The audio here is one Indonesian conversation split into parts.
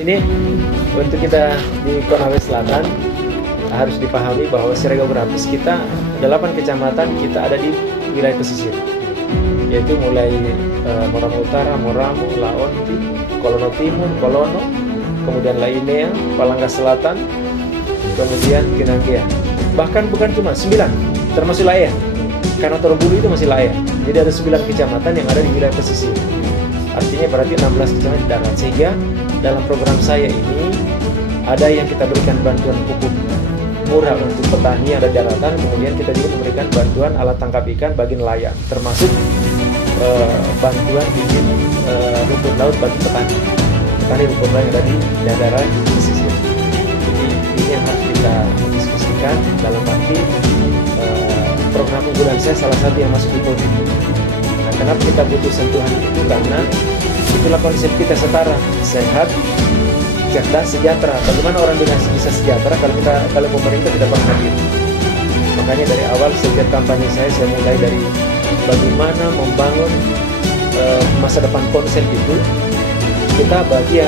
ini untuk kita di Konawe Selatan harus dipahami bahwa secara geografis kita 8 kecamatan kita ada di wilayah pesisir, yaitu mulai Moramu Utara, Moramu, Laonti, Kolono Timur, Kolono, kemudian Lainea, Palangga Selatan, kemudian Kinangkea. Bahkan bukan cuma 9, termasuk Laea, karena Torobulu itu masih Laea. Jadi ada 9 kecamatan yang ada di wilayah pesisir. Artinya berarti 16 kecamatan di darat. Sehingga dalam program saya ini ada yang kita berikan bantuan pupuk murah untuk petani yang ada di daratan, kemudian kita juga memberikan bantuan alat tangkap ikan bagi nelayan, termasuk bantuan bibit rumput laut bagi petani rumput laut yang ada di daerah pesisir. Jadi ini yang harus kita diskusikan dalam arti program unggulan saya salah satu yang masuk di PODI. Nah, kenapa kita butuh sentuhan itu? Karena itulah konsep kita setara, sehat, cerdas, sejahtera. Bagaimana orang bisa sejahtera kalau pemerintah tidak pernah hadir? Makanya dari awal setiap kampanye saya mulai dari bagaimana membangun masa depan Konsel itu. Kita bagi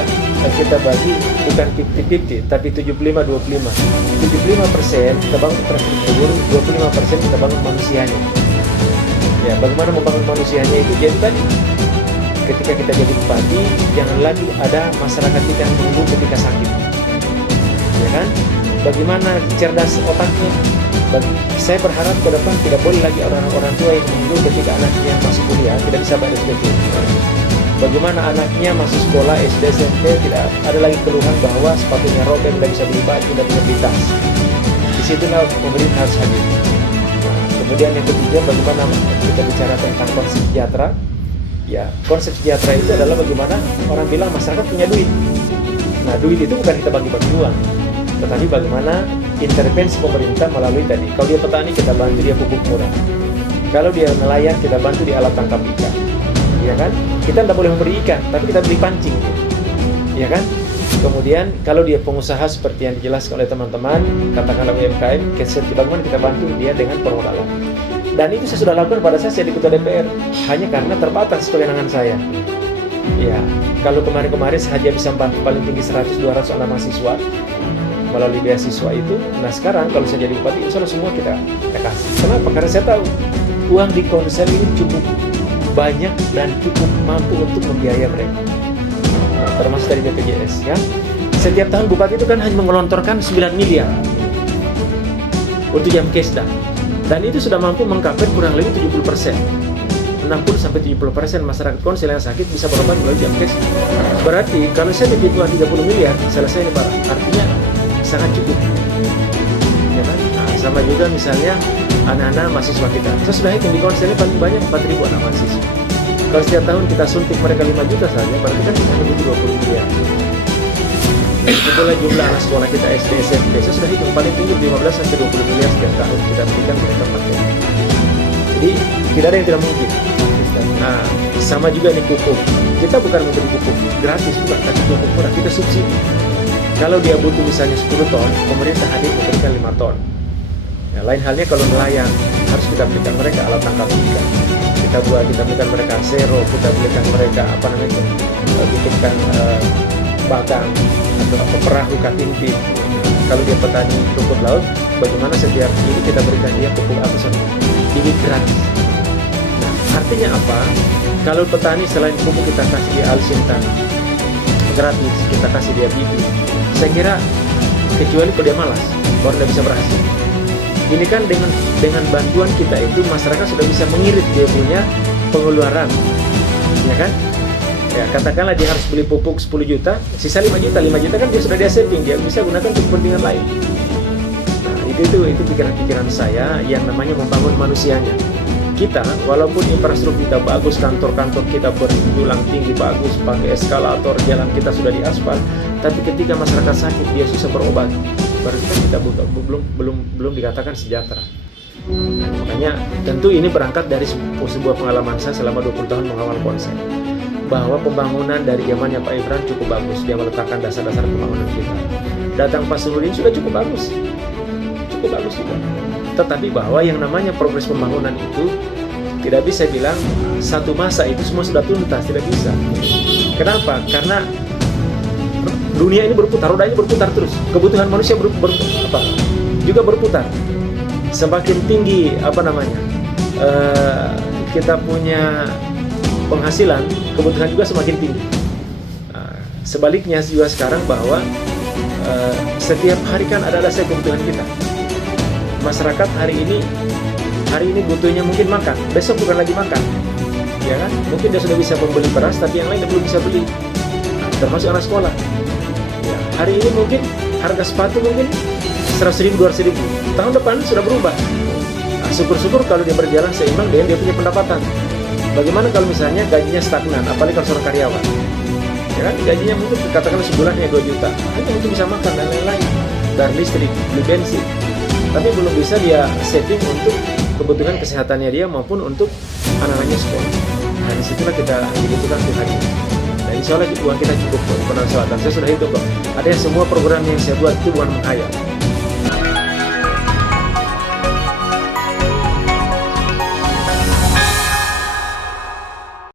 bukan 50-50, tapi 75-25. 75% kita bangun infrastruktur, 25% kita bangun manusianya. Ya, bagaimana membangun manusianya itu? Jadi tadi ketika kita jadi bupati, jangan lagi ada masyarakat kita yang menunggu ketika sakit, ya kan? Bagaimana cerdas otaknya? Saya berharap ke depan tidak boleh lagi orang tua yang menunggu ketika anaknya masuk kuliah tidak bisa bayar SPP. Bagaimana anaknya masuk sekolah SD, SMP tidak ada lagi keluhan bahwa sepatunya robek, tidak bisa beli baju, tidak bisa beli tas. Disitulah pemerintah harus hadir. Nah, kemudian yang ketiga, bagaimana kita bicara tentang konsep sejahtera. Ya, konsep sejahtera itu adalah bagaimana orang bilang masyarakat punya duit. Nah, duit itu bukan kita bagi-bagi uang, tetapi bagaimana intervensi pemerintah melalui tadi. Kalau dia petani, kita bantu dia pupuk murah. Kalau dia nelayan, kita bantu di alat tangkap ikan. Ya kan? Kita tidak boleh memberi ikan, tapi kita beli pancing. Ya kan? Kemudian kalau dia pengusaha seperti yang dijelaskan oleh teman-teman, katakanlah UMKM, bagaimana kita bantu dia dengan permodalan. Dan itu saya sudah lakukan pada saya di Ketua DPR, hanya karena terbatas kewenangan saya. Ya, kalau kemarin-kemarin saja bisa bantu paling tinggi 100-200 anak mahasiswa melalui beasiswa itu. Nah sekarang kalau saya jadi bupati, insya Allah semua kita kasih. Kenapa? Karena saya tahu uang di Konsel ini cukup banyak dan cukup mampu untuk membiayai mereka. Nah, termasuk dari BPJS, ya. Setiap tahun bupati itu kan hanya mengelontorkan 9 miliar untuk Jamkesda. Dan itu sudah mampu mengcover kurang lebih 70%. 60-70% masyarakat Konsel yang sakit bisa berobat melalui Jamkes. Berarti kalau saya bikin uang 30 miliar, selesai nih Pak. Artinya sangat cukup. Ya kan? Nah, sama juga misalnya anak-anak mahasiswa kita. Saya sudah hitung di Konsel ini paling banyak 4.000 anak mahasiswa. Kalau setiap tahun kita suntik mereka 5 juta saja, berarti kan kita butuh 20 miliar. Itulah jumlah anak sekolah kita SD, SMP. Saya sudah hitung paling tinggi 15-20 miliar setiap tahun kita berikan mereka pakai. Jadi tidak ada yang tidak mungkin. Nah, sama juga di pupuk. Kita bukan memberi pupuk gratis, bukan, tapi pupuk murah. Kita subsidi. Kalau dia butuh misalnya 10 ton, pemerintah hadir memberikan 5 ton. Ya, lain halnya kalau nelayan, harus kita berikan mereka alat tangkap ikan. Kita berikan mereka zero, kita berikan mereka bikinkan batang atau perahu katimpi. Kalau dia petani rumput laut, bagaimana setiap ini kita berikan dia pupuk bibit gratis. Nah, artinya apa? Kalau petani selain pupuk kita kasih dia alsintan gratis, kita kasih dia bibit. Saya kira kecuali kalau dia malas, baru dia bisa berhasil. Ini kan dengan bantuan kita itu masyarakat sudah bisa mengirit dia punya pengeluaran, ya kan? Ya, katakanlah dia harus beli pupuk 10 juta, sisa 5 juta kan dia sudah dia saving, dia bisa gunakan untuk kepentingan lain. Nah, itu pikiran-pikiran saya yang namanya membangun manusianya. Kita, walaupun infrastruktur kita bagus, kantor-kantor kita berjulang tinggi bagus, pakai eskalator, jalan kita sudah diaspal, tapi ketika masyarakat sakit dia susah berobat, berarti kan kita belum dikatakan sejahtera. Nah, makanya tentu ini berangkat dari sebuah pengalaman saya selama 20 tahun mengawal Konsel, bahwa pembangunan dari zamannya Pak Ibran cukup bagus. Dia meletakkan dasar-dasar pembangunan kita. Datang Pak Sunuddin sudah cukup bagus juga. Tetapi bahwa yang namanya progres pembangunan itu tidak bisa bilang satu masa itu semua sudah tuntas, tidak bisa. Kenapa? Karena dunia ini berputar, rodanya berputar terus. Kebutuhan manusia juga berputar. Semakin tinggi kita punya penghasilan, kebutuhan juga semakin tinggi. Sebaliknya juga sekarang bahwa setiap hari kan ada saja kebutuhan kita. Masyarakat hari ini butuhnya mungkin makan, besok bukan lagi makan, ya kan? Mungkin dia sudah bisa membeli beras, tapi yang lain dia belum bisa beli. Termasuk anak sekolah. Ya, hari ini mungkin harga sepatu mungkin 100.000, 200.000. Tahun depan sudah berubah. Syukur-syukur kalau dia berjalan seimbang dengan dia punya pendapatan. Bagaimana kalau misalnya gajinya stagnan, apalagi kalau seorang karyawan? Ya kan, gajinya mungkin katakanlah sebulannya 2 juta, hanya untuk bisa makan dan lain-lain, dan listrik, beli bensin. Tapi belum bisa dia saving untuk kebutuhan kesehatannya dia maupun untuk anak-anaknya sekolah. Nah, disitulah kita dibutuhkan Tuhan ini. Dan insya Allah uang kita cukup kok, Selatan. Saya sudah hitung kok. Ada semua program yang saya buat itu bukan menghayal.